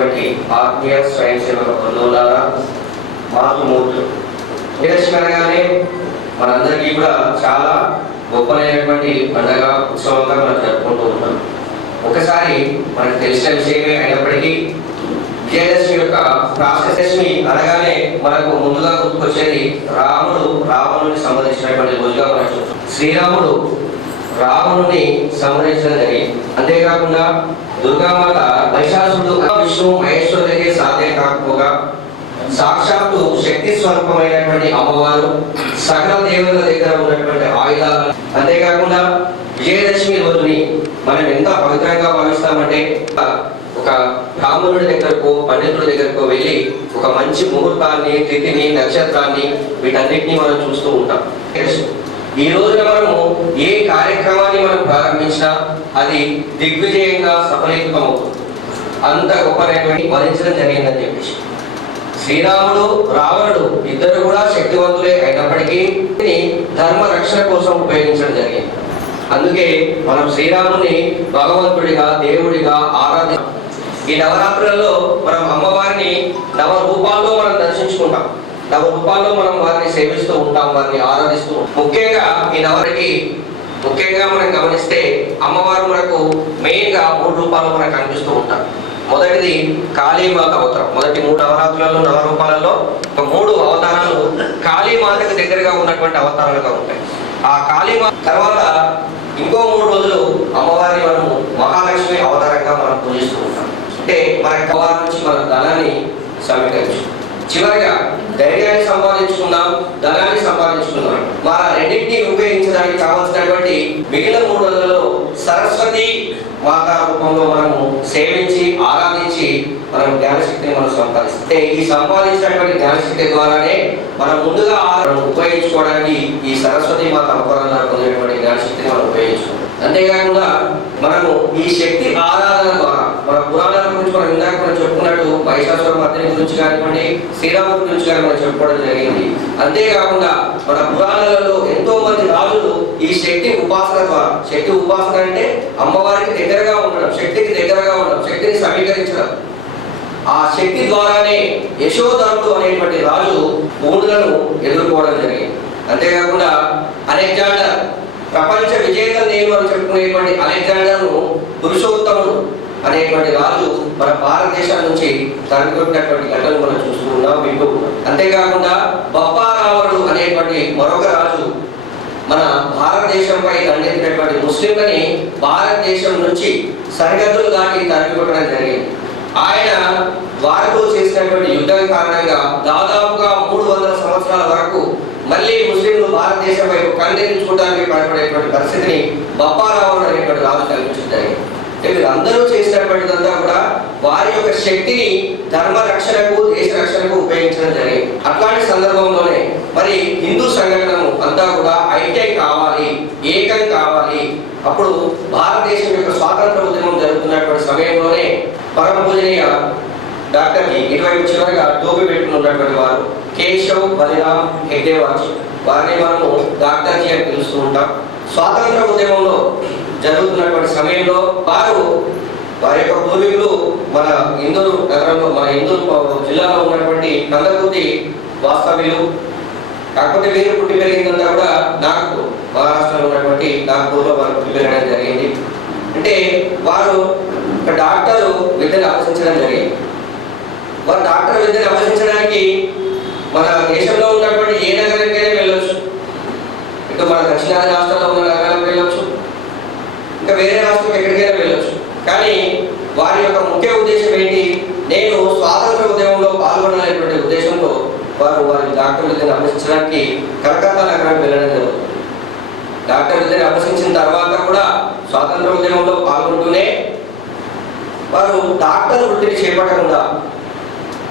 చేసినటువంటి ఆత్మీయ స్వయం సేవక బంధువులారా, మాతృమూర్తులు, విజయదశమి అనగానే మనందరికీ కూడా చాలా గొప్పనైనటువంటి పండుగ ఉత్సవంగా మనం జరుపుకుంటూ ఉంటాం. ఒకసారి మనకు తెలిసిన విషయమే అయినప్పటికీ విజయదశమి యొక్క ప్రాశస్మి అనగానే మనకు ముందుగా గుర్తుకొచ్చేది రావణుడికి సంబంధించినటువంటి రోజుగా మనం చూస్తాం. శ్రీరాముడు రావణుని సంహరించడం జరిగింది. అంతేకాకుండా దుర్గామాత మహిషాసురుడు విష్ణు మహేశ్వరుడికి సాధ్యం కాకపోగా సాక్షాత్తు శక్తి స్వరూపమైనటువంటి అమ్మవారు సకల దేవతల దగ్గర ఉన్నటువంటి ఆయుధాలు, అంతేకాకుండా విజయదశమి రోజుని మనం ఎంత పవిత్రంగా భావిస్తామంటే ఒక బ్రాహ్మణుడి దగ్గరకు పండితుడి దగ్గరకు వెళ్ళి ఒక మంచి ముహూర్తాన్ని, తిథిని, నక్షత్రాన్ని వీటన్నిటిని మనం చూస్తూ ఉంటాం. ఈ రోజున మనము ఏ కార్యక్రమాన్ని మనం ప్రారంభించినా అది దిగ్విజయంగా సఫలీకృతమవుతుంది. అంత గొప్పనైనటువంటి వధించడం జరిగిందని చెప్పేసి శ్రీరాముడు రావణుడు ఇద్దరు కూడా శక్తివంతులే అయినప్పటికీ ధర్మ రక్షణ కోసం ఉపయోగించడం జరిగింది. అందుకే మనం శ్రీరాముని భగవంతుడిగా, దేవుడిగా ఆరాధిస్తాం. ఈ నవరాత్రులలో మనం అమ్మవారిని నవ రూపాల్లో మనం దర్శించుకుంటాం. నవ రూపాల్లో మనం వారిని సేవిస్తూ ఉంటాం, వారిని ఆరాధిస్తూ. ముఖ్యంగా ఈ ముఖ్యంగా మనం గమనిస్తే అమ్మవారు మనకు మెయిన్ గా 3 రూపాల్లో మనకు కనిపిస్తూ ఉంటారు. మొదటిది కాళీమాత అవతారం. మొదటి 3 నవరాత్రులలో నవరూపాలలో 3 అవతారాలు కాళీమాతకు దగ్గరగా ఉన్నటువంటి అవతారాలుగా ఉంటాయి. ఆ కాళీమాత తర్వాత ఇంకో 3 రోజులు అమ్మవారిని మనము మహాలక్ష్మి అవతారంగా మనం పూజిస్తూ ఉంటాం. అంటే మన అమ్మవారి నుంచి మన ధనాన్ని సమీకరించు, చివరిగా ధైర్యాన్ని సంపాదించుకుందాం, ధనాన్ని సంపాదించుకుందాం. మన రెండింటిని ఉపయోగించడానికి కావాల్సినటువంటి మిగిలిన 3 రోజులలో సరస్వతి మాతా రూపంలో మనము సేవించి ఆరాధించి మనం జ్ఞానశక్తిని మనం సంపాదిస్తే ఈ సంపాదించినటువంటి జ్ఞానశక్తి ద్వారానే మనం ముందుగా ఉపయోగించుకోవడానికి ఈ సరస్వతి మాత అవతారంలో పొందినటువంటి జ్ఞానశక్తిని మనం ఉపయోగించుకుంటాం. అంతేకాకుండా మనము ఈ శక్తి ఆరాధన ద్వారా మన పురాణాల గురించి మనం ఇందాక మనం చెప్పుకున్నట్టు మహిషాసుర మర్దిని గురించి కానివ్వండి, శ్రీరాముడి గురించి కానీ మనం చెప్పుకోవడం జరిగింది. అంతేకాకుండా మన పురాణాలలో ఎంతో మంది రాజులు ఈ శక్తి ఉపాసన ద్వారా, శక్తి ఉపాసన అంటే అమ్మవారికి దగ్గరగా ఉండడం, శక్తికి దగ్గరగా ఉండడం, శక్తిని సమీకరించడం. ఆ శక్తి ద్వారానే యశోధరుడు అనేటువంటి రాజు ఊళ్ళను ఎదుర్కోవడం జరిగింది. అంతేకాకుండా అలెగ్జాండర్, ప్రపంచ విజేత నేను అని చెప్పుకునేటువంటి అలెగ్జాండర్ను పురుషోత్తముడు అనేటువంటి రాజు మన భారతదేశం నుంచి తరలికొట్టినటువంటి ఘటనలు మనం చూస్తున్నాం, వింటూ. అంతేకాకుండా బప్పారావుడు అనేటువంటి మరొక రాజు మన భారతదేశంపై దండెత్తినటువంటి ముస్లింలని భారతదేశం నుంచి సరిహద్దులు దాటి తరలికొట్టడం జరిగింది. ఆయన వారితో చేసినటువంటి యుద్ధం కారణంగా దాదాపుగా 300 సంవత్సరాల వరకు మళ్ళీ ముస్లింలు భారతదేశం వైపు కన్నెత్తించుకోవడానికి పడబడేటువంటి పరిస్థితిని బప్పారావుడు అనేటువంటి రాజు కల్పించడం జరిగింది. వీరందరూ చేసినటువంటిదంతా కూడా వారి యొక్క శక్తిని ధర్మ రక్షణకు, దేశ రక్షణకు ఉపయోగించడం జరిగింది. అట్లాంటి సందర్భంలోనే మరి హిందూ సంఘటనము అంతా కూడా ఐక్యం కావాలి, ఏకం కావాలి. అప్పుడు భారతదేశం యొక్క స్వాతంత్ర ఉద్యమం జరుగుతున్నటువంటి సమయంలోనే పరమ పూజనీయ డాక్టర్ ఇటువైపు చివరిగా టోపీ పెట్టుకుని ఉన్నటువంటి వారు కేశవ్ బలిరామ్ హెగ్డేవార్, వారిని మనము డాక్టర్జీ అని పిలుస్తూ ఉంటాం. స్వాతంత్ర ఉద్యమంలో జరుగుతున్నటువంటి సమయంలో వారి యొక్క పూర్వీకులు మన ఇందూరు నగరంలో, మన ఇందూరు జిల్లాలో ఉన్నటువంటి కందకుర్తి వాస్తవ్యులు. కాకపోతే వీరు పుట్టి పెరిగిందంతా కూడా నాగపూర్, మహారాష్ట్రలో ఉన్నటువంటి నాగపూర్లో వారు పుట్టి పెరగడం జరిగింది. అంటే వారు ఒక డాక్టర్ విద్యను అభ్యసించడం జరిగింది. వారు డాక్టర్ విద్యను అభ్యసించడానికి మన దేశంలో ఉన్నటువంటి ఏ నగరానికైనా వెళ్ళొచ్చు. ఇటు మన దక్షిణాది రాష్ట్రాల్లో ఉన్న నగరాలకు వెళ్ళొచ్చు, ఇంకా వేరే రాష్ట్రం ఎక్కడికైనా వెళ్ళొచ్చు. కానీ వారి యొక్క ముఖ్య ఉద్దేశం ఏంటి? నేను స్వాతంత్ర ఉద్యమంలో పాల్గొనాలనేటువంటి ఉద్దేశంతో వారి డాక్టర్ విద్యను అభ్యసించడానికి కలకత్తా నగరానికి వెళ్ళడం జరుగుతుంది. డాక్టర్ విద్యను అభ్యసించిన తర్వాత కూడా స్వాతంత్ర ఉద్యమంలో పాల్గొంటూనే వారు డాక్టర్ వృత్తిని చేపట్టకుండా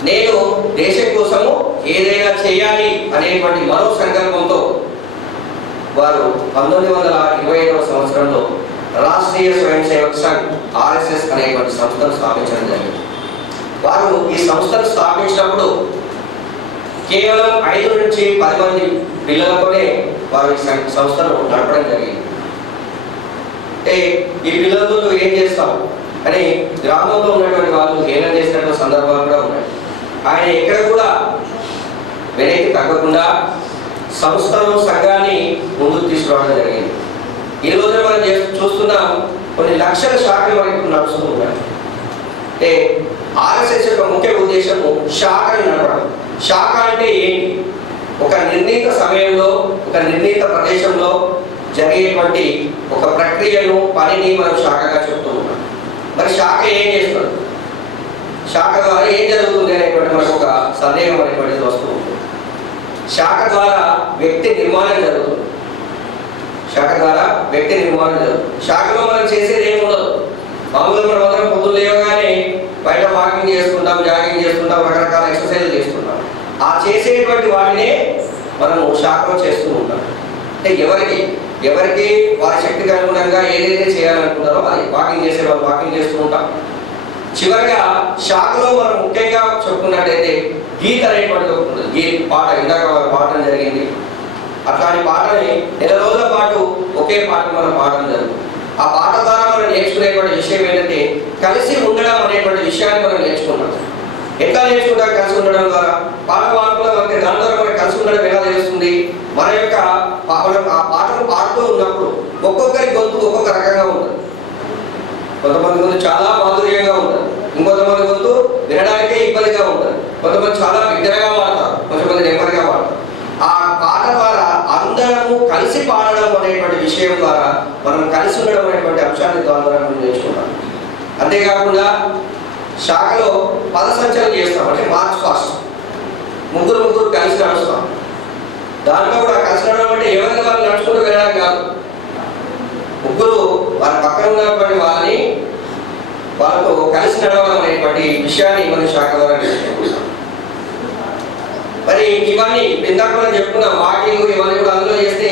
నేను దేశం కోసము ఏదైనా చేయాలి అనేటువంటి మరో సంకల్పంతో వారు 1925వ సంవత్సరంలో రాష్ట్రీయ స్వయం సేవక్ సంఘ్ RSS అనేటువంటి సంస్థను స్థాపించడం జరిగింది. వారు ఈ సంస్థను స్థాపించినప్పుడు కేవలం 5 నుంచి 10 మంది పిల్లలతోనే వారు ఈ సంస్థను నడపడం జరిగింది. అంటే ఈ పిల్లలతో నువ్వు ఏం చేస్తావు, కానీ గ్రామంలో ఉన్నటువంటి వాళ్ళు హేళన చేసినటువంటి సందర్భాలు కూడా ఉన్నాయి. ఆయన ఎక్కడ కూడా వెనక్కి తగ్గకుండా సంస్థను సంఘాన్ని ముందుకు తీసుకురావడం జరిగింది. ఈ రోజున మనం చూస్తున్నాం కొన్ని లక్షల శాఖలు మనకి నడుస్తూ ఉన్నాయి. అంటే ఆర్ఎస్ఎస్ యొక్క ముఖ్య ఉద్దేశము శాఖను నడపడం. శాఖ అంటే ఏంటి? ఒక నిర్ణీత సమయంలో ఒక నిర్ణీత ప్రదేశంలో జరిగేటువంటి ఒక ప్రక్రియను పనిని మనం శాఖగా చెప్తూ ఉన్నాం. మరి శాఖ ఏం చేస్తుంది? శాఖ ద్వారా ఏం జరుగుతుంది అనేటువంటి మనకు ఒక సందేహం అనేటువంటిది వస్తూ ఉంటుంది. శాఖ ద్వారా వ్యక్తి నిర్మాణం జరుగుతుంది. శాఖ ద్వారా వ్యక్తి నిర్మాణం జరుగుతుంది. శాఖలో మనం చేసేది ఏముండదు. మామూలుగా మనం అందరం పొద్దున్న లేవగానే బయట వాకింగ్ చేసుకుంటాం, జాగింగ్ చేసుకుంటాం, రకరకాల ఎక్సర్సైజ్లు చేస్తుంటాం. ఆ చేసేటువంటి వాటినే మనము శాఖలో చేస్తూ ఉంటాం. అంటే ఎవరికి వారి శక్తికి అనుగుణంగా ఏదైతే చేయాలనుకుంటారో అది వాకింగ్ చేసే వాళ్ళు వాకింగ్ చేస్తూ ఉంటాం. చివరిగా శాఖలో మనం ముఖ్యంగా చెప్పుకున్నట్టయితే గీత అనేటువంటిది ఉంటుంది. గీత పాట ఇందాక పాడడం జరిగింది. అట్లాంటి పాటని నెల రోజుల పాటు ఒకే పాట మనం పాడడం జరుగుతుంది. ఆ పాట ద్వారా మనం నేర్చుకునేటువంటి విషయం ఏంటంటే కలిసి ఉండడం అనేటువంటి విషయాన్ని మనం నేర్చుకున్నాం. ఎట్లా నేర్చుకుంటాం? కలిసి ఉండడం ద్వారా పాట పాడుకున్న మనకి దాని ద్వారా మనకి కలిసి ఉండడం ఎలా తెలుస్తుంది? మన యొక్క మనం ఆ పాటను పాడుతూ ఉన్నప్పుడు ఒక్కొక్కరి గొంతు ఒక్కొక్క రకంగా ఉంటుంది. కొంతమంది గొంతు చాలా మాధుర్యంగా ఉంటుంది, ఇంకొంతమంది గొంతు వినడానికే ఇబ్బందిగా ఉంటుంది, కొంతమంది చాలా బిగ్గరగా పాడతారు, కొంతమంది నెమ్మదిగా పాడతారు. ఆ పాట ద్వారా అందరము కలిసి పాడడం అనేటువంటి విషయం ద్వారా మనం కలిసి ఉండడం అనేటువంటి అంశాన్ని ద్వారా మనం నేర్చుకుంటాం. అంతేకాకుండా శాఖలో పద సంచలనం చేస్తాం. అంటే మార్చ్ ఫాస్ట్ ముగ్గురు కలిసి నడుస్తాం. దాంట్లో కూడా కలిసి నడవడం అంటే ఎవరికి వాళ్ళు నడుచుకుంటూ వెళ్ళడం కాదు. ముగ్గురు వారి పక్కన ఉన్నటువంటి వాళ్ళతో కలిసి నడవడం అనేటువంటి విషయాన్ని మన శాఖ ద్వారా నేర్చుకుంటాం. మరి ఇవన్నీ ఇందాక మనం చెప్పుకున్నాం. వాకింగ్ ఇవన్నీ కూడా అందులో చేస్తే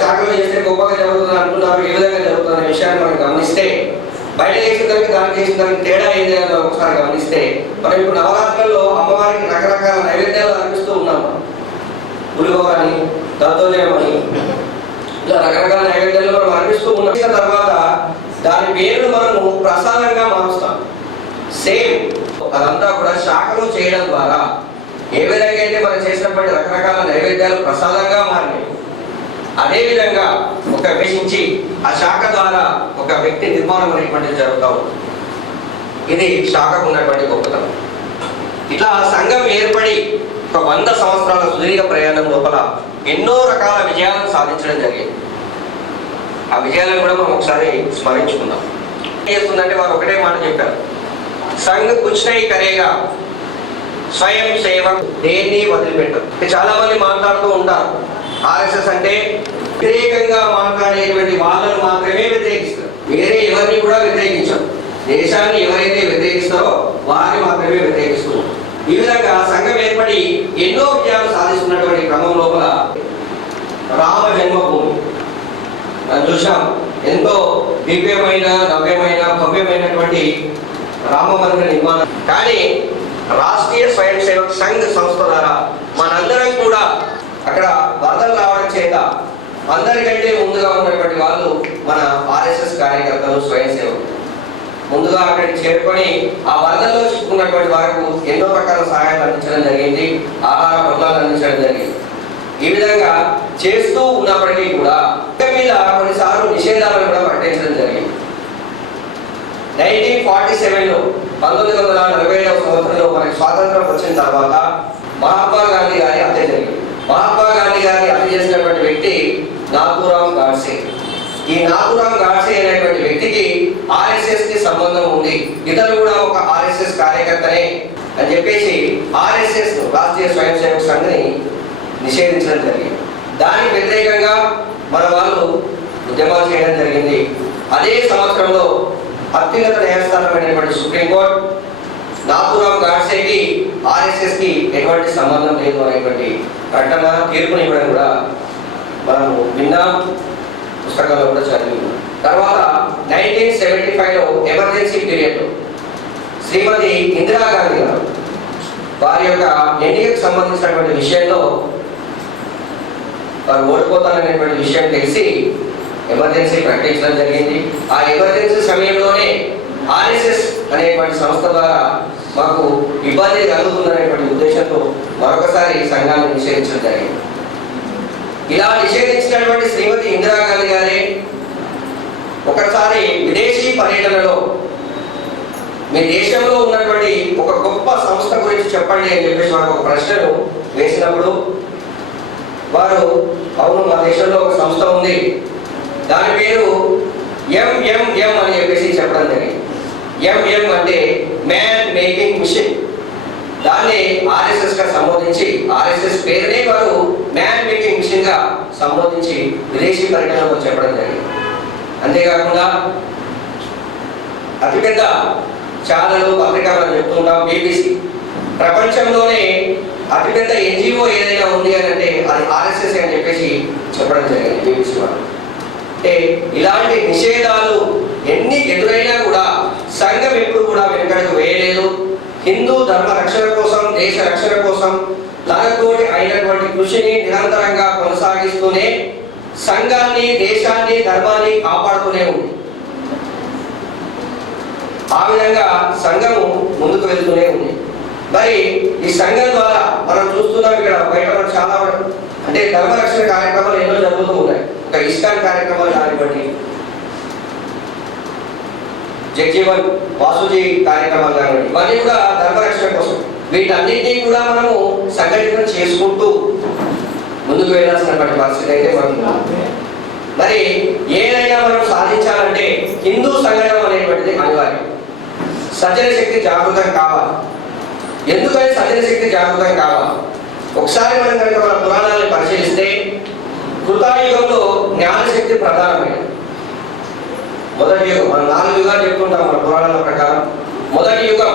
శాఖలో చేస్తే గొప్పగా జరుగుతుంది అంటున్నారు. ఏ విధంగా జరుగుతున్న విషయాన్ని మనం గమనిస్తే బయట చేసిన దానికి దానికి చేసిన దానికి తేడా ఏంటి అని ఒకసారి గమనిస్తే మనం ఇప్పుడు నవరాత్రుల్లో అమ్మవారికి రకరకాల నైవేద్యాలు అర్పిస్తూ ఉన్నాం. పులిహోర అని, దద్దోజనం అని, ఇలా రకరకాల నైవేద్యాలు మనం అర్పిస్తూ ఉన్న తర్వాత దాని పేరును మనము ప్రసాదంగా మారుస్తాం. సేమ్ అదంతా కూడా శాఖలో చేయడం ద్వారా ఏ విధంగా అయితే మనం చేసినటువంటి రకరకాల నైవేద్యాలు ప్రసాదంగా మారినాయి, అదేవిధంగా ఒక విషించి ఆ శాఖ ద్వారా ఒక వ్యక్తి నిర్మాణం అనేటువంటిది జరుగుతూ ఉంటుంది. ఇది శాఖకు ఉన్నటువంటి గొప్పతనం. ఇట్లా సంఘం ఏర్పడి ఒక 100 సంవత్సరాల సుదీర్ఘ ప్రయాణం లోపల ఎన్నో రకాల విజయాలను సాధించడం జరిగింది. ఆ విజయాలను కూడా మనం ఒకసారి స్మరించుకుందాం. ఏం చేస్తుందంటే వారు ఒకటే మాట చెప్పారు, సంఘ్ కుచ్ నహీ కరేగా స్వయం సేవక్ దేన్ని వదిలిపెట్టరు. చాలా మంది మాట్లాడుతూ ఉంటారు ఆర్ఎస్ఎస్ అంటే వ్యతిరేకంగా మాట్లాడేటువంటి వాళ్ళను మాత్రమే వ్యతిరేకిస్తారు, వేరే ఎవరిని కూడా వ్యతిరేకించరు. దేశాన్ని ఎవరైతే వ్యతిరేకిస్తారో వారిని మాత్రమే వ్యతిరేకిస్తూ ఉంటారు. ఈ విధంగా సంఘం ఏర్పడి ఎన్నో విజయాలు సాధిస్తున్నటువంటి క్రమం లోపల రామ జన్మభూమి మనం చూసాం. ఎంతో దివ్యమైన నవ్యమైన భవ్యమైనటువంటి రామ మందిర నిర్మాణం. కానీ రాష్ట్రీయ స్వయం సేవక్ సంఘ్ సంస్థ ద్వారా మనందరం కూడా అక్కడ వరదలు రావడం చేత అందరికంటే ముందుగా ఉన్నటువంటి వాళ్ళు మన ఆర్ఎస్ఎస్ కార్యకర్తలు, స్వయం సేవకులు ముందుగా అక్కడికి చేరుకొని ఆ వరదల్లో చిక్కుకున్నటువంటి వారికి ఎన్నో రకాల సహాయాలు అందించడం జరిగింది, ఆహార పట్టాలు అందించడం జరిగింది. ఈ విధంగా చేస్తూ ఉన్నప్పటికీ కూడా మీద కొన్నిసార్లు నిషేధాలను కూడా ప్రకటించడం జరిగింది. 1947లో 1947వ సంవత్సరంలో మనకి స్వాతంత్రం వచ్చిన తర్వాత మహాత్మా గాంధీ గారి హత్య జరిగింది. మహాత్మా గాంధీ గారిని హత్య చేసినటువంటి వ్యక్తి నాథూరామ్ గాడ్సే. ఈ నాథూరామ్ గాడ్సే అనేటువంటి వ్యక్తికి ఆర్ఎస్ఎస్ కి సంబంధం ఉంది, ఇతను కూడా ఒక ఆర్ఎస్ఎస్ కార్యకర్తనే అని చెప్పేసి ఆర్ఎస్ఎస్ రాష్ట్రీయ స్వయం సేవక్ సంఘ్ని నిషేధించడం జరిగింది. దానికి వ్యతిరేకంగా మన వాళ్ళు ఉద్యమాలు చేయడం జరిగింది. అదే సంవత్సరంలో అత్యున్నత న్యాయస్థానమైనటువంటి సుప్రీంకోర్టు నాథూరామ్ గాడ్సేకి ఆర్ఎస్ఎస్ కి ఎటువంటి సంబంధం లేదు అనేటువంటి ప్రకటన తీర్పుని ఇవ్వడం కూడా మనము విన్నాం, పుస్తకాల్లో కూడా చదివినాం. తర్వాత 1975లో ఎమర్జెన్సీ పీరియడ్లో శ్రీమతి ఇందిరాగాంధీ గారు వారి యొక్క ఎన్నికకు సంబంధించినటువంటి విషయంలో వారు ఓడిపోతారనేటువంటి విషయం తెలిసి ఎమర్జెన్సీ ప్రకటించడం జరిగింది. ఆ ఎమర్జెన్సీ సమయంలోనే ఆర్ఎస్ఎస్ అనేటువంటి సంస్థ ద్వారా మాకు ఇబ్బంది కలుగుతుందనేటువంటి ఉద్దేశంతో మరొకసారి సంఘాన్ని నిషేధించడం జరిగింది. ఇలా నిషేధించినటువంటి శ్రీమతి ఇందిరాగాంధీ గారే ఒకసారి విదేశీ పర్యటనలో మీ దేశంలో ఉన్నటువంటి ఒక గొప్ప సంస్థ గురించి చెప్పండి అని చెప్పేసి మాకు ఒక ప్రశ్నను వేసినప్పుడు వారు అవును మా దేశంలో ఒక సంస్థ ఉంది, దాని పేరు MMM అని చెప్పేసి చెప్పడం జరిగింది. MM అంటే మ్యాన్ మేకింగ్ మిషన్. దాన్ని ఆర్ఎస్ఎస్ గా సంబోధించి ఆర్ఎస్ఎస్ పేరునే వారు మ్యాన్ మేకింగ్ మిషన్ గా సంబోధించి విదేశీ పర్యటనలో చెప్పడం జరిగింది. అంతేకాకుండా అతిపెద్ద ఛానల్ పత్రిక మనం చెప్తుంటాం BBC. ప్రపంచంలోనే అతిపెద్ద NGO ఏదైనా ఉంది అని అంటే అది ఆర్ఎస్ఎస్ అని చెప్పేసి చెప్పడం జరిగింది BBC వాళ్ళు. అంటే ఇలాంటి నిషేధాలు ఎన్ని ఎదురైనా కూడా సంఘం ఎప్పుడు కూడా వెనుకడుగు వేయలేదు. హిందూ ధర్మ రక్షణ కోసం, దేశ రక్షణ కోసం తనతోటి అయినటువంటి కృషిని నిరంతరంగా కొనసాగిస్తూనే సంఘాన్ని, దేశాన్ని, ధర్మాన్ని కాపాడుతూనే ఉంది. ఆ విధంగా సంఘము ముందుకు వెళ్తూనే ఉంది. మరి ఈ సంఘం ద్వారా మనం చూస్తున్నాం ఇక్కడ బయట మనం చాలా అంటే ధర్మ రక్షణ కార్యక్రమాలు ఎన్నో జరుగుతూ ఉన్నాయి. ఒక ఇస్కాన్ కార్యక్రమాలు కానివ్వండి, జగ్జీవన్ వాసుజీ కార్యక్రమాలు కానివ్వండి, ఇవన్నీ కూడా ధర్మరక్షణ కోసం. వీటన్నిటినీ కూడా మనము సంఘటితం చేసుకుంటూ ముందుకు వెళ్ళాల్సినటువంటి పరిస్థితి అయితే మనకు. మరి ఏదైనా మనం సాధించాలంటే హిందూ సంఘటన అనేటువంటిది అనివార్యం. సజ్జన శక్తి జాగృతం కావాలి. ఎందుకని సజ్జన శక్తి జాగృతం కావాలి? ఒకసారి మనం కనుక మన పురాణాలను పరిశీలిస్తే కృతాయుగంలో జ్ఞానశక్తి ప్రధానమైనది. మొదటి యుగం, మనం 4 యుగాలు చెప్తుంటాం మన పురాణాల ప్రకారం. మొదటి యుగం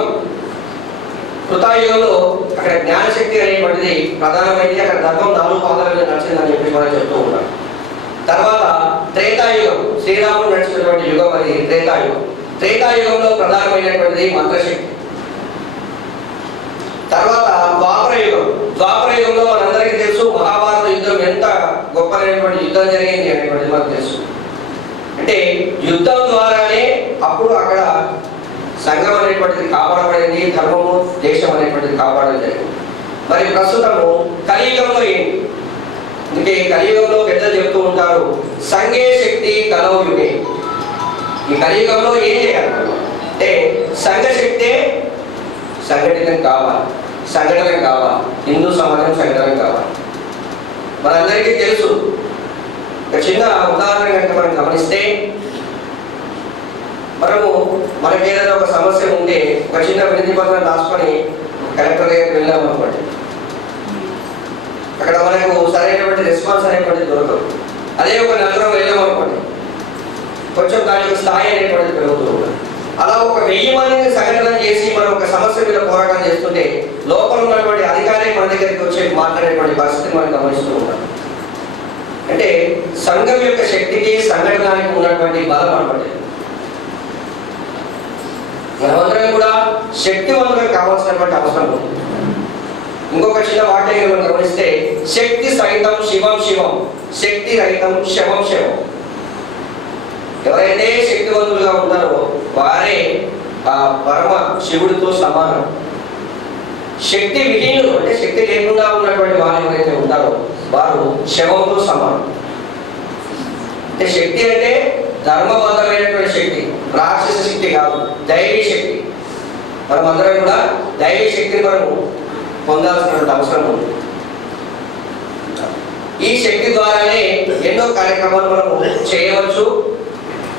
కృతాయుగంలో అక్కడ జ్ఞానశక్తి అనేటువంటిది ప్రధానమైనది. అక్కడ ధర్మం 4 పాదాల మీద నడిచిందని చెప్పి మనం చెప్తూ ఉంటాం. తర్వాత త్రేతాయుగం, శ్రీరాముడు నడిచినటువంటి యుగం అది త్రేతాయుగం. త్రేతాయుగంలో ప్రధానమైనటువంటిది మంత్రశక్తి. తర్వాత ద్వాపరయుగం. ద్వాపరయుగంలో మనందరికీ తెలుసు మహాభారత యుద్ధం ఎంత గొప్పమైనటువంటి యుద్ధం జరిగింది అనేటువంటిది మనకు తెలుసు. అంటే యుద్ధం ద్వారానే అప్పుడు అక్కడ సంఘం అనేటువంటిది కాపాడబడింది, ధర్మము, దేశం అనేటువంటిది కాపాడడం జరిగింది. మరి ప్రస్తుతము కలియుగంలో ఏంటి? అందుకే కలియుగంలో పెద్దలు చెప్తూ ఉంటారు, సంఘే శక్తి కలవు యుగే. ఈ కలియుగంలో ఏం చేయాలి అంటే సంఘశక్తే సంఘటితం కావాలి, సంఘటన కావాలి, హిందూ సమాజం సంఘటన కావాలి. మనందరికీ తెలుసు. ఒక చిన్న ఉదాహరణ కనుక మనం గమనిస్తే, మనకి ఏదైనా ఒక సమస్య ఉంటే ఒక చిన్న వినతి పత్రం రాసుకొని కలెక్టర్ దగ్గరికి వెళ్ళాం అనుకోండి, అక్కడ మనకు సరైనటువంటి రెస్పాన్స్ అనేటువంటిది దొరకదు. అదే ఒక నగరం వెళ్ళాం అనుకోండి, కొంచెం దాని యొక్క స్థాయి అనేటువంటిది పెరుగుతూ ఉంటుంది. అలా ఒక 1000 మందిని సంఘటన చేసి మనం ఒక సమస్య మీద పోరాటం చేస్తుంటే లోపల ఉన్నటువంటి అధికారి మన దగ్గరికి వచ్చి మాట్లాడేటువంటి పరిస్థితిని మనం గమనిస్తూ ఉంటాం. అంటే సంఘం యొక్క శక్తికి, సంఘటనకి ఉన్నటువంటి బలం అనమాట. మనమందరం కూడా శక్తివంతులకు కావాల్సినటువంటి అవసరం ఉంది. ఇంకొక చిన్న వాక్యం మనం గమనిస్తే, శక్తి సహితం శివం శివం, శక్తి రహితం శవం శవం. ఎవరైతే శక్తివంతులుగా ఉంటారో వారే ఆ పరమ శివుడితో సమానం. శక్తి విహీనులు అంటే శక్తి లేకుండా ఉన్నటువంటి వారు ఎవరైతే ఉంటారో వారు శవంతో సమానం. అంటే శక్తి అంటే ధర్మబద్ధమైనటువంటి శక్తి, రాక్షస శక్తి కాదు, దైవీ శక్తి. మనం అందరం కూడా దైవీ శక్తిని మనము పొందాల్సినటువంటి అవసరం ఉంది. ఈ శక్తి ద్వారానే ఎన్నో కార్యక్రమాలు మనము చేయవచ్చు.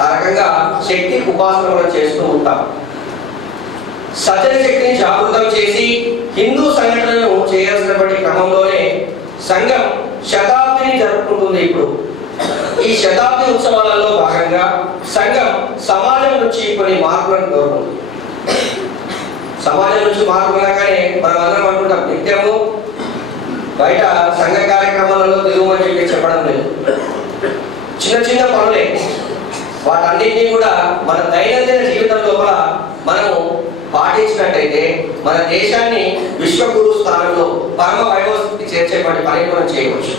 ఆ రకంగా శక్తి ఉపాసన మనం చేస్తూ ఉంటాం. సజ్జన శక్తిని జాగృతం చేసి హిందూ సంఘటనను చేయాల్సినటువంటి క్రమంలోనే సంఘం శతాబ్దిని జరుపుకుంటుంది. ఇప్పుడు ఈ శతాబ్ది ఉత్సవాలలో భాగంగా సంఘం సమాజం నుంచి కొన్ని మార్పులను కోరుకుంటుంది. సమాజం నుంచి మార్పు అనగానే మనం అందరం అనుకుంటాం నిత్యము బయట సంఘ కార్యక్రమాలలో తిరుగుమని చెప్పి చెప్పడం లేదు. చిన్న చిన్న పనులే, వాటన్నిటినీ కూడా మన దైనందిన జీవితం లోపల మనము పాటించినట్టయితే మన దేశాన్ని విశ్వగురు స్థానంలో పరమ వైభవస్థితికి చేర్చేటువంటి పని మనం చేయవచ్చు.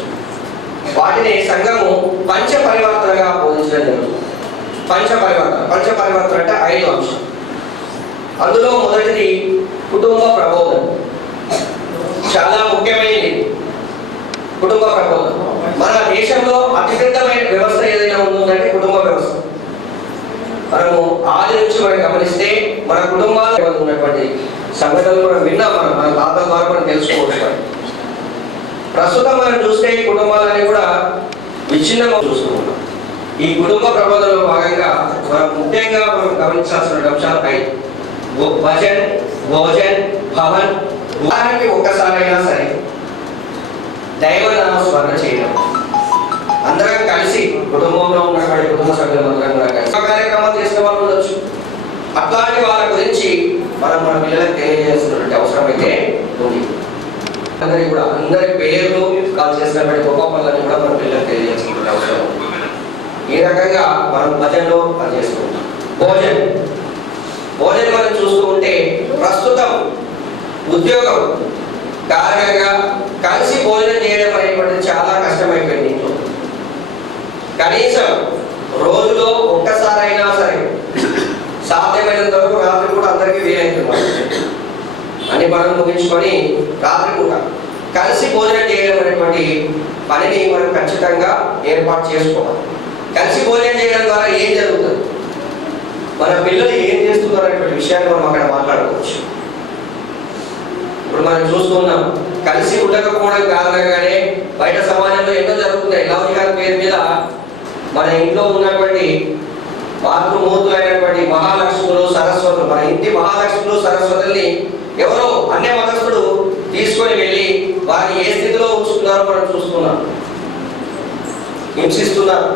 వాటిని సంఘము పంచ పరివర్తనగా బోధించడం జరుగుతుంది. పంచ పరివర్తన అంటే 5 అంశం. అందులో మొదటిది కుటుంబ ప్రబోధన. చాలా ముఖ్యమైనది కుటుంబ ప్రబోధన. మన దేశంలో అతిపెద్దమైన వ్యవస్థ ఏదైనా ఉందంటే కుటుంబ వ్యవస్థ. మనము ఆది నుంచి మనం గమనిస్తే మన కుటుంబాల్లో ఉన్నటువంటి సంఘటనలు మనం విన్నాం, మన తాతల ద్వారా మనం తెలుసుకోవచ్చు. ప్రస్తుతం మనం చూస్తే కుటుంబాలని కూడా విచ్ఛిన్నంగా చూస్తున్నాం. ఈ కుటుంబ ప్రబోధనలో భాగంగా మనం ముఖ్యంగా మనం గమనించాల్సిన అంశాలు 5: భజన్, భోజన్, భవన్. వారానికి ఒక్కసారైనా సరే దైవనామ స్మరణ చేయడం, అందరం కలిసి కుటుంబంలో ఉన్నటువంటి కుటుంబ సభ్యులందరం కూడా కలిసి కార్యక్రమాలు చేసిన వాళ్ళు ఉండొచ్చు. అట్లాంటి వాళ్ళ గురించి మనం మన పిల్లలకు తెలియజేస్తున్నటువంటి అవసరం అయితే ఉంది. అందరి పేర్లు కాల్ చేసినటువంటి గొప్ప పనులని కూడా మన పిల్లలకు తెలియజేస్తున్నటువంటి అవసరం ఉంది. ఈ రకంగా మనం భజనలో పనిచేస్తుంటాం. భోజన్ మనం చూస్తూ ఉంటే ప్రస్తుతం ఉద్యోగం కారణంగా కలిసి భోజనం చేయడం అనేటువంటిది చాలా కష్టమైపోయింది. ఇంట్లో కనీసం రోజులో ఒక్కసారైనా సరే సాధ్యమైనంత వరకు రాత్రి కూడా అందరికీ వీలైతుంది అన్ని పనులు ముగించుకొని రాత్రి కూడా కలిసి భోజనం చేయడం అనేటువంటి పనిని మనం ఖచ్చితంగా ఏర్పాటు చేసుకోవాలి. కలిసి భోజనం చేయడం ద్వారా ఏం జరుగుతుంది, మన పిల్లలు ఏం చేస్తున్నారు అనేటువంటి విషయాన్ని మనం అక్కడ మాట్లాడుకోవచ్చు. ఇప్పుడు మనం చూస్తున్నాం, కలిసి ఉండకపోవడం కారణంగానే బయట సమాజంలో ఎన్నో జరుగుతున్నాయి. లౌకిక పేరు మీద మన ఇంట్లో ఉన్నటువంటి మాతృమూర్తులైనటువంటి మహాలక్ష్ములు, సరస్వతులు, మన ఇంటి మహాలక్ష్ములు, సరస్వతుల్ని ఎవరో అన్య మతస్థుడు తీసుకొని వెళ్ళి వారిని ఏ స్థితిలో ఉంచుతున్నారో మనం చూస్తున్నాం. హింసిస్తున్నారు.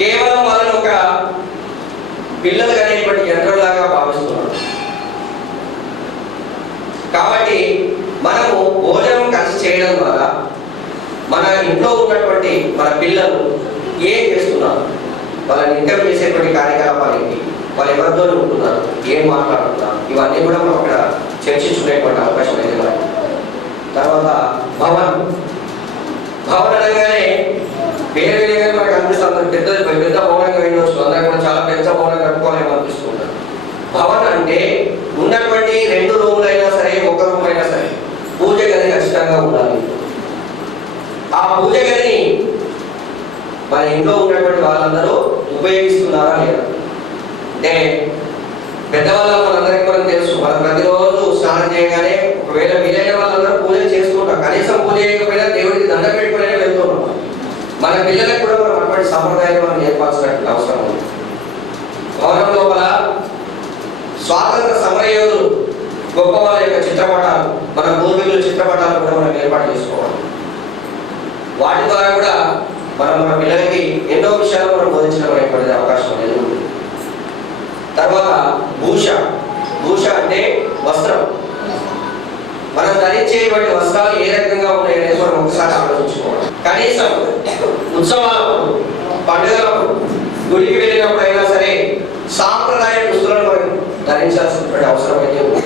కేవలం వాళ్ళని ఒక పిల్లలు అనేటువంటి యంత్రంలాగా భావిస్తున్నారు. కాబట్టి మనము భోజనం కలిసి చేయడం ద్వారా మన ఇంట్లో ఉన్నటువంటి మన పిల్లలు ఏం చేస్తున్నారు, వాళ్ళని ఇంటర్ చేసేటువంటి కార్యకలాపాలు ఏంటి, వాళ్ళు ఎవరితో ఉంటున్నారు, ఏం మాట్లాడుతున్నారు, ఇవన్నీ కూడా మనం అక్కడ చర్చించుకునేటువంటి అవకాశం అయితే మనకి. తర్వాత భవన్ అనగానే వేరే వేరే మనకు అనిపిస్తుంది, పెద్ద భవనంగా వెళ్ళవచ్చు, అందరూ కూడా చాలా పెద్ద భవనం కట్టుకోవాలని అనిపిస్తుంటారు. భవన్ అంటే ఉన్నటువంటి 2 రూములైనా సరే, 1 రూమ్ అయినా సరే పూజ గది ఖచ్చితంగా ఉండాలి. ఆ పూజ గదిని మన ఇంట్లో ఉన్నటువంటి వాళ్ళందరూ ఉపయోగిస్తున్నారా లేదా అంటే, పెద్దవాళ్ళ మనందరికీ మనం తెలుసు, మనం ప్రతిరోజు స్నానం చేయగానే ఒకవేళ వీలైన వాళ్ళందరూ పూజ చేస్తుంటాం. కనీసం పూజ చేయకపోయినా దేవుడికి దండం పెట్టుకునే వెళ్తున్నాం. మన పిల్లలకు కూడా మనం అటువంటి సంప్రదాయాలు మనం నేర్పాల్సినటువంటి అవసరం ఉంది. భవనం లోపల స్వాతంత్ర సమరయోధులు గొప్ప వాళ్ళ యొక్క చిత్రపటాలు, మన పూర్వీకుల చిత్రపటాలు కూడా మనం ఏర్పాటు చేసుకోవాలి. వాటి ద్వారా కూడా మనం మన పిల్లలకి ఎన్నో విషయాలు మనం బోధించడం అనేటువంటి అవకాశం అనేది ఉంది. తర్వాత భూష అంటే వస్త్రం. మనం ధరించేటువంటి వస్త్రాలు ఏ రకంగా ఉన్నాయనేది మనం ఒకసారి ఆలోచించుకోవాలి. కనీసం ఉత్సవాలప్పుడు, పండుగలప్పుడు, గుడికి వెళ్ళినప్పుడు అయినా సరే సాంప్రదాయ దుస్తులను మనం ధరించాల్సినటువంటి అవసరం అయితే ఉంది.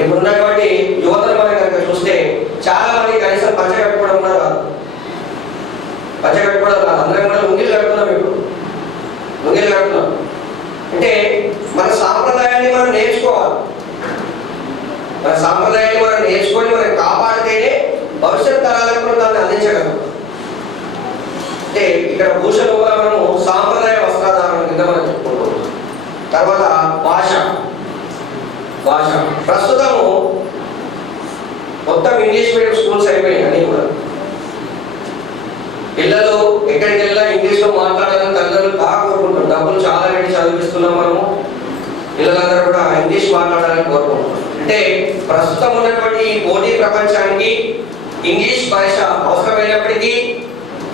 ఇప్పుడు ఉన్నటువంటి యువతను మనం కనుక చూస్తే చాలా మంది కనీసం పంచ కట్టుకోవడం కూడా రాదు. పంచ కట్టుకోవడం రాదు, అందరం కూడా లుంగీలు కడుతున్నాం. ఇప్పుడు లుంగీలు కడుతున్నాం అంటే మన సాంప్రదాయాన్ని మనం నేర్చుకోవాలి. మన సాంప్రదాయాన్ని మనం నేర్చుకొని మనం కాపాడితేనే భవిష్యత్ తరాలకు మనం దాన్ని అందించగలం. అంటే ఇక్కడ భూషణ కూడా మనము సాంప్రదాయ వస్త్రాధారణ కింద మనం చెప్పుకుంటాం. తర్వాత భాష ప్రస్తుతము మొత్తం ఇంగ్లీష్ మీడియం స్కూల్స్ అయిపోయినాయి. అన్నీ కూడా పిల్లలు ఎక్కడికి వెళ్ళినా ఇంగ్లీష్లో మాట్లాడాలని తల్లిదండ్రులు బాగా కోరుకుంటారు. డబ్బులు చాలా పెట్టి చదివిస్తున్నాం మనము, పిల్లలందరూ కూడా ఇంగ్లీష్ మాట్లాడాలని కోరుకుంటున్నాం. అంటే ప్రస్తుతం ఉన్నటువంటి ఈ పోటీ ప్రపంచానికి ఇంగ్లీష్ భాష అవసరమైనప్పటికీ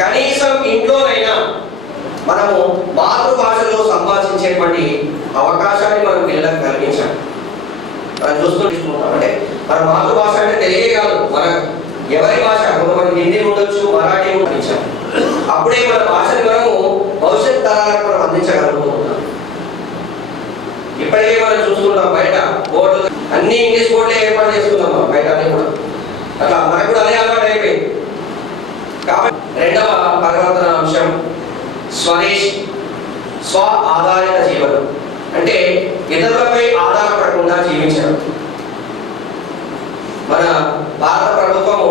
కనీసం ఇంట్లోనైనా మనము మాతృభాషలో సంభాషించేటువంటి అవకాశాన్ని మనం పిల్లలకు కల్పించాలి. మనం చూసుకుంటున్నాం అంటే మన మాతృభాష అంటే తెలియే కాదు, మన ఎవరి భాష, కొంతమంది హిందీ ఉండొచ్చు, మరాఠీ ఉండొచ్చు. అప్పుడే మన భాషని మనము భవిష్యత్ తరాలకు మనం అందించగలుగుతున్నాం. ఇప్పటికే మనం చూస్తున్నాం బయట బోర్డులు అన్ని ఇంగ్లీష్ బోర్డులే ఏర్పాటు చేస్తున్నాం మనం బయట అన్ని కూడా. అట్లా మనకు కూడా అదే అలవాటు అయిపోయింది. కాబట్టి రెండవ పరివర్తన అంశం స్వదేశీ, స్వ ఆధారిత జీవనం. అంటే ఇతరులపై ఆధారపడకుండా జీవించడం. మన భారత ప్రభుత్వము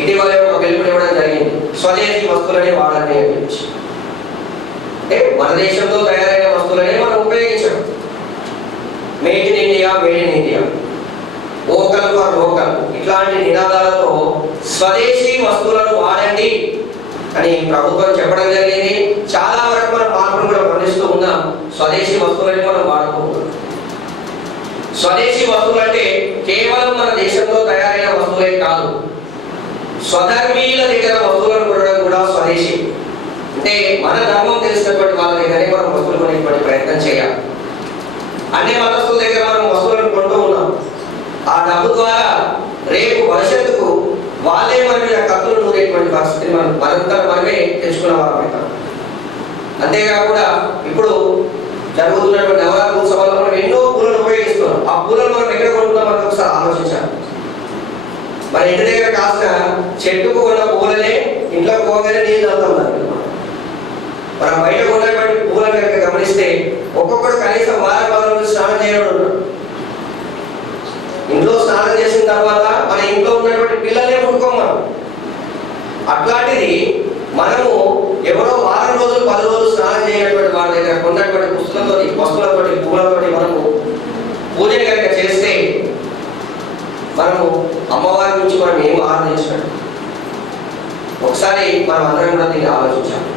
ఇటీవల ఒక పిలుపునివ్వడం జరిగింది, స్వదేశీ వస్తువులనే వాడాలని అని చెప్పి. అంటే మన దేశంలో తయారైన వస్తువులనే మనం ఉపయోగించడం. Make in India, made in India, vocal for local ఇట్లాంటి నినాదాలతో స్వదేశీ వస్తువులను వాడండి అని ప్రభుత్వం చెప్పడం జరిగింది. చాలా వరకు మనం మార్పులు కూడా గమనిస్తూ ఉన్నాం. స్వదేశీ వస్తువులని మనం వాడుకుంటున్నాం. స్వదేశీ వస్తువులు అంటే కేవలం మన దేశంలో తయారైన వస్తువులే కాదు, స్వధర్మీయుల దగ్గర వస్తువులను కొనడం కూడా స్వదేశీ. అంటే మన ధర్మం తెలిసినటువంటి వాళ్ళ దగ్గరే మనం వస్తువులు కొనేటువంటి ప్రయత్నం చేయాలి. అన్ని మతస్థుల దగ్గర మనం వస్తువులను కొంటూ ఉన్నాం. ఆ డబ్బు ద్వారా రేపు భవిష్యత్తుకు వాళ్ళే మన మీద కత్తులు నూరేటువంటి పరిస్థితిని మనంతా మనమే తెచ్చుకున్న వాళ్ళం. అంతేకాకుండా ఇప్పుడు జరుగుతున్నటువంటి నవరాత్రి ఉత్సవాల్లో మనం ఎన్నో పూలను ఉపయోగిస్తున్నాం. ఆ పూలను మనం ఎక్కడ కొంటున్నాం మనం ఒకసారి ఆలోచించాలి. మన ఇంటి దగ్గర కాసిన చెట్టుకు ఉన్న పూలనే ఇంట్లో పోగానే నీళ్ళు చల్లుతాం. మనం బయట ఉన్నటువంటి పూలను కనుక గమనిస్తే ఒక్కొక్కడు కనీసం వారం స్నానం చేయడం ఉంటాడు. ఇంట్లో స్నానం చేసిన తర్వాత మన ఇంట్లో ఉన్నటువంటి పిల్లలే ముట్టుకోం మనం. అట్లాంటిది మనము ఎవరో వారం రోజులు 10 రోజులు స్నానం చేయనటువంటి వాళ్ళ దగ్గర కొన్నటువంటి వస్తువులతోటి పూలతోటి మనము పూజలు కనుక చేస్తే మనము అమ్మవారి నుంచి మనం ఏం ఆరాధించినట్టు. ఒకసారి మనం అందరం కూడా దీన్ని ఆలోచించాలి.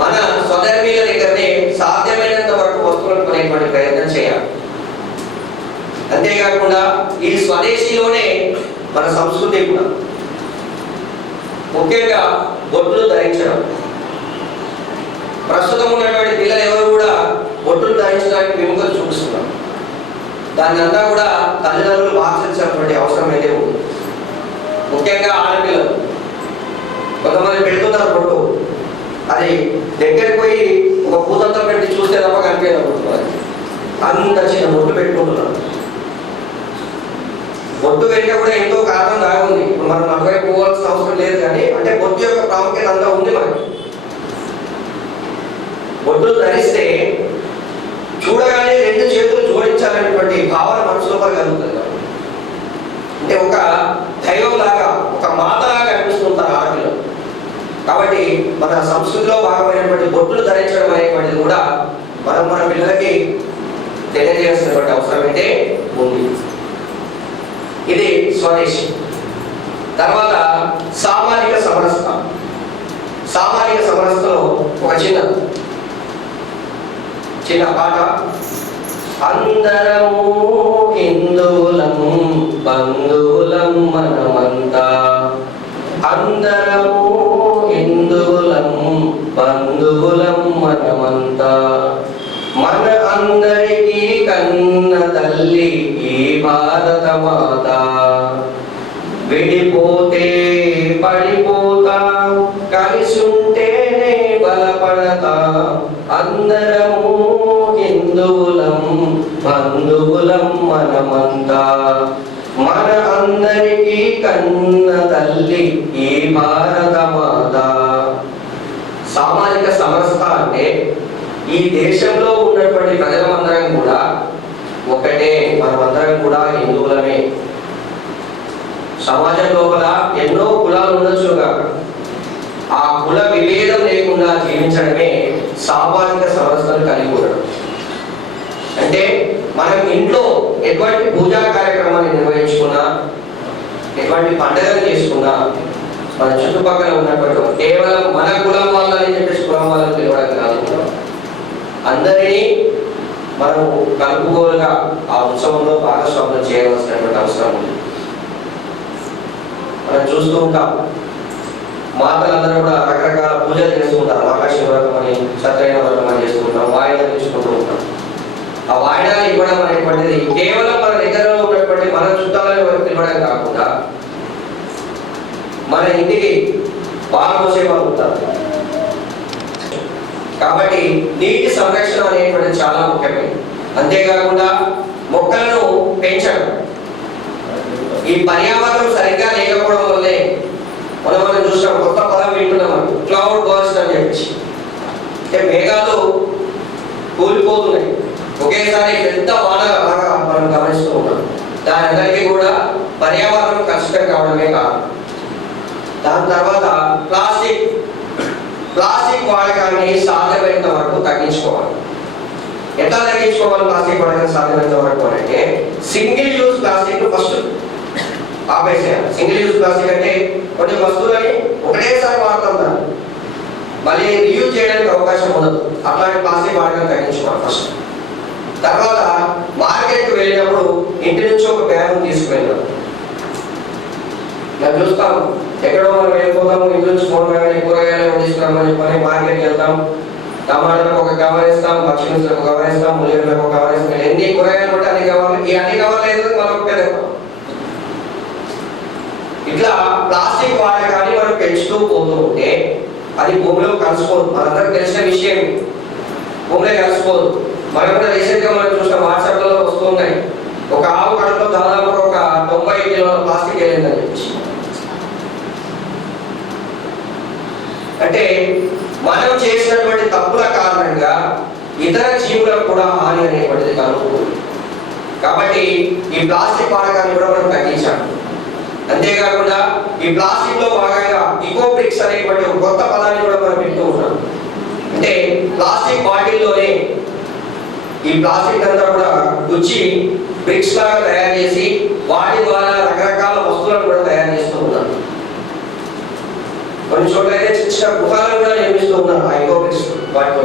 మన స్వధర్మీయుల దగ్గరనే సాధ్యమైనంత వరకు వస్తువులను కొనేటువంటి ప్రయత్నం చేయాలి. అంతేకాకుండా ఈ స్వదేశీలోనే మన సంస్కృతి కూడా, ముఖ్యంగా బొట్లు ధరించడం. ప్రస్తుతం ఉన్నటువంటి పిల్లలు ఎవరు కూడా బొట్లు ధరించడానికి విముఖత చూపిస్తున్నారు. దాన్ని అంతా కూడా తల్లిదండ్రులు మార్చాల్సినటువంటి అవసరం అయితే ఉంది. ముఖ్యంగా ఆడపిల్లలు కొంతమంది పెడుతున్నారు బొట్టు, అది దగ్గరికి పోయి ఒక పూతంతో పెట్టి చూస్తే తప్ప కనిపించదు. అంత చిన్న బొట్టు పెట్టుకుంటున్నారు. బొట్టు వెనుక కూడా ఎంతో కారణం దాగుంది. ఇప్పుడు మనం అటువైపు పోవాల్సిన అవసరం లేదు, కానీ అంటే బొట్టు యొక్క ప్రాముఖ్యత అంతా ఉంది మనకి. బొట్టు ధరిస్తే చూడగానే 2 చేతులు జోడించాలనేటువంటి భావన మనసు లోపల కలుగుతుంది. అంటే ఒక దైవం లాగా, ఒక మాత లాగా అనిపిస్తుంటారు ఆడపిల్లలు. కాబట్టి మన సంస్కృతిలో భాగమైనటువంటి బొట్టులు ధరించడం అనేటువంటిది కూడా మనం మన పిల్లలకి తెలియజేయాల్సినటువంటి అవసరం అయితే ఉంది. ఇది స్వదేశీ. తర్వాత సామాజిక సమరసత. సామాజిక సమరసతలో ఒక చిన్న పాట. అందరము హిందువులం బంధువులం మనమంతా, అందరము హిందువులం బంధువులం మనమంతా, మన అందరికీ కన్న తల్లి ఈ భారత మాత, విడిపోతే పడిపోతాం కలిసుంటేనే బలపడతాం, అందరము హిందువులం బంధువులం మనమంతా, మన అందరికీ కన్న తల్లి ఈ భారత మాత. సామాజిక సమరసత అంటే ఈ దేశంలో ఉన్నటువంటి ప్రజలందరం కూడా ఒకటే, మనమందరం కూడా హిందువులమే. సమాజం లోపల ఎన్నో కులాలు ఉండొచ్చుగా, ఆ కుల విభేదం లేకుండా జీవించడమే సామాజిక సమరసతను కలిగి ఉండడం. అంటే మనం ఇంట్లో ఎటువంటి పూజా కార్యక్రమాన్ని నిర్వహించుకున్నా, ఎటువంటి పండుగలు చేసుకున్నా, మన చుట్టుపక్కల ఉన్నటువంటి కేవలం మన కులం వాళ్ళని చెప్పేసి కులం వాళ్ళని పిలవడం కాదు, అందరినీ మనం కలుపుకోలుగా ఆ ఉత్సవంలో భాగస్వామ్యం చేయవలసినటువంటి అవసరం ఉంది. మనం చూస్తూ ఉంటాం, మాతలందరూ కూడా రకరకాల పూజలు చేస్తూ ఉంటారు. మహాలక్ష్మి వ్రతం అని, సత్యనారాయణ వ్రతం అని చేస్తూ ఉంటాం, వాయిదాలు తీసుకుంటూ ఉంటాం. ఆ వాయిదాలు ఇవ్వడం అనేటువంటిది కేవలం మన దగ్గరలో ఉన్నటువంటి మన చుట్టాలని వరకు ఇవ్వడం కాకుండా మన ఇంటికి పాలు పోసే వాళ్ళు ఉంటారు. కాబట్టి నీటి సంరక్షణ అనేటువంటిది చాలా ముఖ్యమైనది. అంతేకాకుండా మొక్కలను పెంచడం. ఈ పర్యావరణం సరిగ్గా లేకపోవడం వల్లే మనం చూసినాం, కొత్త పదం వింటున్నాం, క్లౌడ్ బర్స్ట్ అని చెప్పి. అంటే మేఘాలు కూలిపోతున్నాయి. ఒకేసారి పెద్ద వాన లాగా మనం గమనిస్తూ ఉన్నాం. దాని అందరికీ కూడా పర్యావరణం కలుషితం కావడమే కాదు. దాని తర్వాత ప్లాస్టిక్ వాడకాన్ని సాధ్యమైనంత వరకు తగ్గించుకోవాలి. ఎట్లా తగ్గించుకోవాలి ప్లాస్టిక్ వాడకాన్ని సాధ్యమైనంత వరకు అంటే సింగిల్ యూజ్ ప్లాస్టిక్ ఫస్ట్ ఆపేసేయాలి. సింగిల్ యూజ్ ప్లాస్టిక్ అంటే కొన్ని వస్తువులని ఒకటేసారి వాడతాం, దాన్ని మళ్ళీ రీయూజ్ చేయడానికి అవకాశం ఉండదు. అట్లాంటి ప్లాస్టిక్ వాడకాన్ని తగ్గించుకోవాలి ఫస్ట్. తర్వాత మార్కెట్కి వెళ్ళినప్పుడు ఇంటి నుంచి ఒక బ్యాగ్ తీసుకువెళ్ళాం. మేము చూస్తాం, ఎక్కడో మనం వెళ్ళిపోతాము, ఇంటి నుంచి కూరగాయలు తీసుకురామని చెప్పని మార్కెట్కి వెళ్తాం. టమాటాలకు ఒక కవర్ వేస్తాం, పచ్చిమిర్చిలకు ఒక కవర్ వేస్తాం, ఉల్లిగడ్డలకు ఒక కవర్ వేస్తాం. ఎన్ని కూరగాయలు ఉంటే అన్ని కవర్లు, ఈ అన్ని కవర్లు అయితే మనం ఒకటే. ఇట్లా ప్లాస్టిక్ వాడకాన్ని మనం పెంచుతూ పోతూ ఉంటే అది భూమిలో కలిసిపోదు. మనందరికి తెలిసిన విషయం, భూమిలో కలిసిపోదు. మనం కూడా రీసెంట్ గా మనం చూసిన వాట్సాప్లలో వస్తున్నాయి, ఒక ఆవు కడుపులో దాదాపు ఒక 90 కిలోల ప్లాస్టిక్ వెళ్ళిందని చెప్పి. అంటే మనం చేసినటువంటి తప్పుల కారణంగా ఇతర జీవులకు కూడా హాని అనేటువంటిది కలుగుతుంది. కాబట్టి ఈ ప్లాస్టిక్ వాడకాన్ని కూడా మనం తగ్గించాలి. అంతేకాకుండా ఈ ప్లాస్టిక్ లో భాగంగా ఇకో బ్రిక్స్ అనేటువంటి ఒక కొత్త పదాన్ని కూడా మనం వింటూ ఉన్నాం. అంటే ప్లాస్టిక్ బాటిల్లోనే ఈ ప్లాస్టిక్ అంతా కూడా గుచ్చి బ్రిక్స్ లాగా తయారు చేసి వాటి ద్వారా రకరకాల వస్తువులను కూడా తయారు చేస్తూ ఉన్నారు. కొన్ని చోట్ల అయితే చిన్న చిన్న గృహాలను కూడా నిర్మిస్తూ ఉన్నారు ఆ ఇకో బ్రిక్స్ వాటితో.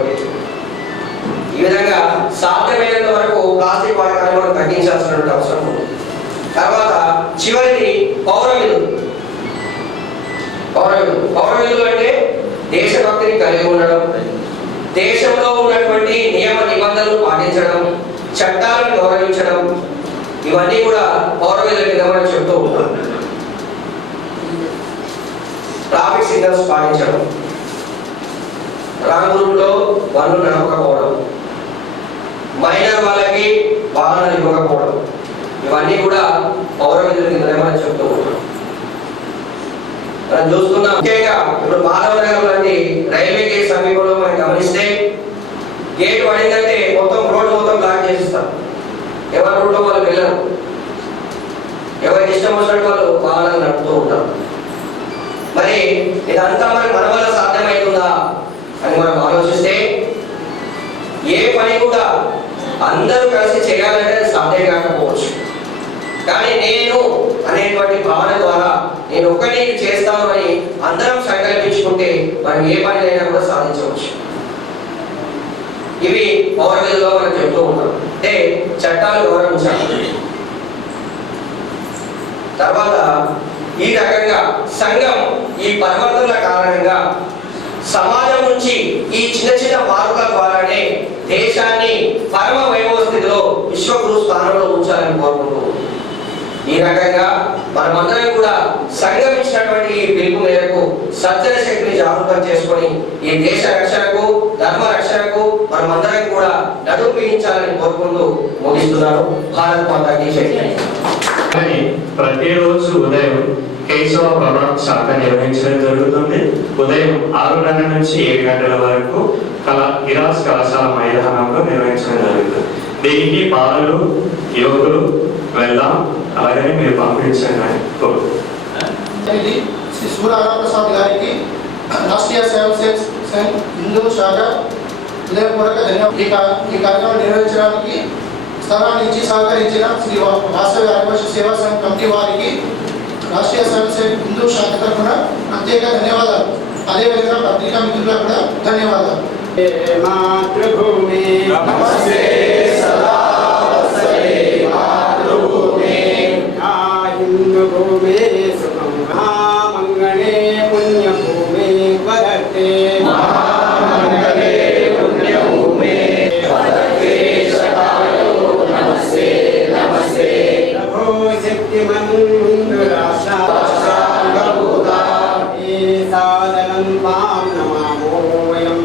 ఈ విధంగా సాధ్యమైనంత వరకు ప్లాస్టిక్ వాడకాన్ని మనం తగ్గించాల్సినటువంటి అవసరం ఉంది. తర్వాత చివరికి పౌర విధులు అంటే దేశభక్తిని కలిగి ఉండడం, దేశంలో ఉన్నటువంటి నియమ నిబంధనలు పాటించడం, చట్టాలను గౌరవించడం, ఇవన్నీ కూడా పౌర విధుల కింద మనం చెప్తూ ఉంటాం. ట్రాఫిక్ సిగ్నల్స్ పాటించడం, రాంగ్ రూట్ లో బండ్లు నడపకపోవడం, మైనర్ వాళ్ళకి వాహనాలు ఇవ్వకపోవడం, ఇవన్నీ కూడా పౌర విధుల కింద మనం చెప్తూ ఉంటాం. మనం చూస్తున్నాం, ముఖ్యంగా ఇప్పుడు మాధవనగర్ లాంటి రైల్వే గేట్ సమీపంలో మనం గమనిస్తే గేట్ పడిందంటే మొత్తం రోడ్డు మొత్తం బ్లాక్ చేసిస్తారు. ఎవరి రూట్లో వాళ్ళు వెళ్ళరు, ఎవరికి ఇష్టం వచ్చినట్టు వాళ్ళు వాహనాలు నడుపుతూ ఉంటారు. మరి ఇదంతా మరి మన వల్ల సాధ్యమవుతుందా అని మనం ఆలోచిస్తే ఏ పని కూడా అందరూ కలిసి చేయాలంటే సాధ్యం కాకపోవచ్చు. కానీ నేను అనేటువంటి భావన ద్వారా నేను ఒకటి చేస్తాను అని అందరం సంకల్పించుకుంటే మనం ఏ పనినైనా కూడా సాధించవచ్చు. ఇవి పౌర విధుల్లో మనం చెప్తూ ఉంటాం. అంటే చట్టాలు గౌరవించాలి. తర్వాత ఈ రకంగా సంఘం ఈ పరివర్తనల కారణంగా సమాజం నుంచి ఈ చిన్న చిన్న మార్పుల ద్వారానే దేశాన్ని పరమ వైభవ స్థితిలో విశ్వగురు స్థానంలో ఉంచాలని కోరుకుంటూ ఈ రకంగా మనమందరం కూడా సంఘం ఇచ్చినటువంటి ఈ పిలుపు మేరకు సజ్జన శక్తిని జాగృతం చేసుకొని ఈ దేశ రక్షణకు, ధర్మ రక్షణకు మనమందరం కూడా నడుం బిగించాలని కోరుకుంటూ ముగిస్తున్నాను. భారత్ మాతాకి జై. ప్రతిరోజు ఉదయం కేశవ ప్రభాత్ శాఖ నిర్వహించడం జరుగుతుంది. ఉదయం 6 గంటల నుంచి 7 గంటల వరకు ఇరాస్ కళాశాల మైదానంలో నిర్వహించడం జరుగుతుంది. దీనికి బాలలు, యువకులు వెళ్దాం, అలాగని మీరు పంపించండి. శ్రీ సూర్యప్రసాద్ గారికి రాష్ట్రీయ స్వయం సేవక్ హిందూ శాఖ హృదయపూర్వక ధన్యవాదాలు. ఈ కార్యక్రమం నిర్వహించడానికి స్థలాన్ని ఇచ్చి సహకరించిన శ్రీ వాసవి ఆదివాసీ సేవా సంఘం కమిటీ వారికి రాష్ట్రీయ స్వయం సేవక్ హిందూ శాఖ తరఫున ప్రత్యేక ధన్యవాదాలు. అదేవిధంగా పత్రికా మిత్రులకు కూడా ధన్యవాదాలు. మాతృభూమి నమస్తే సదా వత్సలే మాతృభూమి హిందూ భూమి సుఖం మహామంగళే పుణ్యభూమి వదతే మహామంగళే పుణ్యభూమి వదతే సకాలో నమస్తే నమస్తే ప్రభో శక్తిమన్ హిందూ రాష్ట్రభూతా ఏ సాధనం మాం నమామో వయం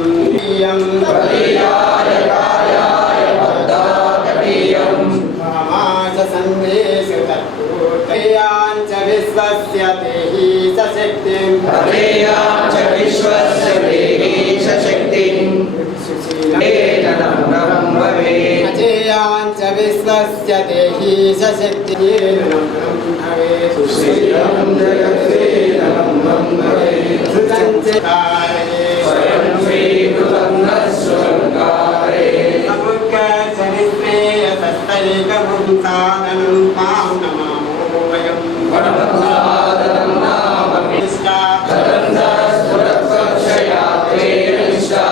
ప్రతియాయ కార్యాయ బద్ధాకటీయం సమాజ సందేశ తత్పుత్రయాంచ విశ్వస్య దేహి సశక్తిం ప్రతియాంచ విశ్వస్య దేహి సశక్తిం సుశీలం च विश्वस्य देहि सशक्तिर्न भवेत् श्रीराम जगत्से नमः भवेत् सुसंचितारे स्वयं श्रीकृतज्ञस्वरङ्कारे समुद्गचरित्रेयसस्तैकमुंसादनं मां नमामो वयं वनमसादनं नाम धरन्धरस्फुरत्वक्षयात्रे निष्ठा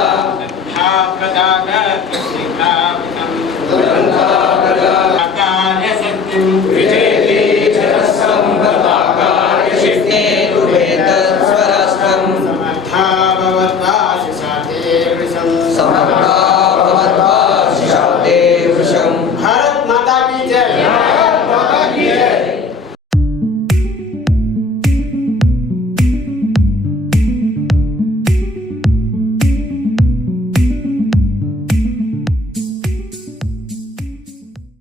विजयते जनसम्पदाकार्यशिष्टे कुबेतस्वरस्तम् समर्था भवद्वासिषाते वृषं समर्था भवद्वासिषाते वृषम् हर